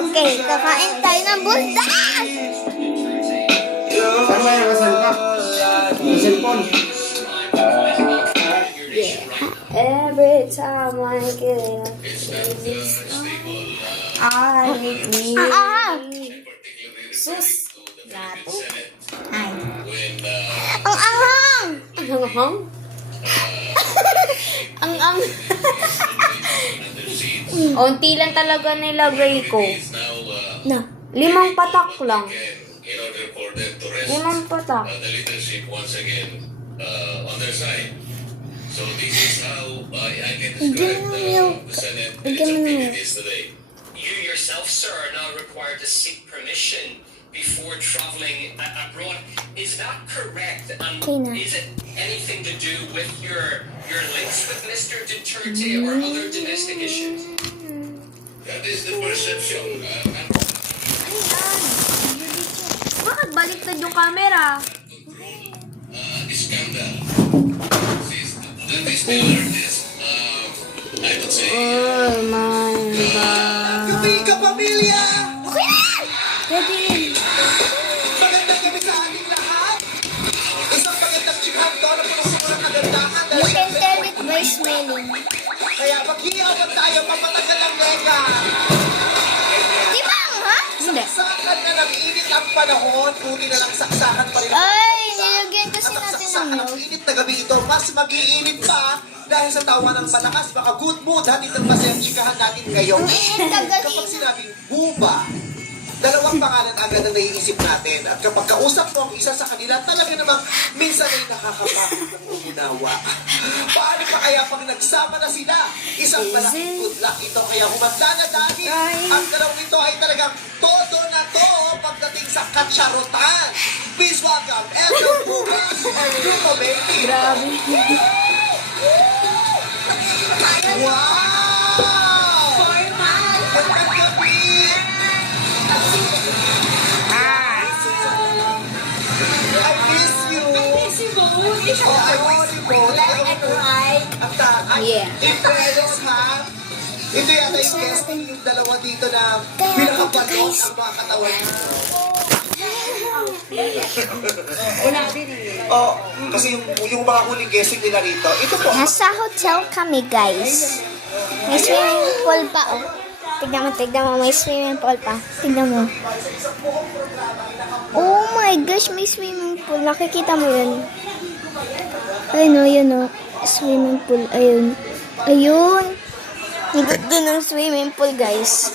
Okay, kakain tayo ng buldak! Saan ba yung kasal ka? Yung cellphone. Every time I get up, I need sus. Gato. Ay. Ang ahang! Ang hang? Ang Unti lang talaga nilagay ko. Na. 5 patak lang. 5 patak. the leadership once again on their side. So this is how I can describe the Senate and its activities today. You yourself, sir, are now required to seek permission before traveling abroad. Is that correct? Okay na. Is it anything to do with your links with Mr. Duterte or other domestic issues? That is the perception. Bakit baliktad yung camera? Scandal. That is the largest, I would say, Oh my God. Gabi ka, pamilya! Ready? Magandang gabi sa ating lahat! Isang magandang chikahan to na puno-puno ng kagandahan You dahil can tell it by smelling. kaya maghihiyawan tayo papatagal ng mega. Di ba, ha? Hindi. Saksakan na ng init ang panahon, buti na lang saksakan pa rin. Ay, nilagyan kasi At ang natin ng saksakan ng milk. init na gabi ito, mas mag-iinit pa dahil sa tawa ng malakas, baka good mood, hatid ng masayang chikahan natin ngayon. Ang init na gabi. Kapag sinabing buba, dalawang pangalan agad ang naiisip natin. At kapag kausap mo ang isa sa kanila, talaga namang minsan ay nakakapagod ng umunawa. Paano pa kaya pag nagsama na sila? Isang malaking good luck ito. Kaya humanda na dahil ang dalawang ito ay talagang todo na to pagdating sa katsarutan. Please welcome Ethel Pugas and Grupo Baby. Grabe. Wow! Magandang gabi! I miss you. Oh, I miss you both. Ang tatay. Yeah. In fairness, ha? Ito yata yung guest yung dalawa dito na pinakabalot ang mga katawan mo. Oh, kasi yung mga huling guesting nila rito, ito po. Nasa hotel kami, guys. May swimming pool pa, oh. Tignan mo, may swimming pool pa. Tignan mo. Oh my gosh, may swimming pool. Nakikita mo yun. Ayun o, yun o. Swimming pool, ayun. Ayun. Ang ganda ng swimming pool, guys.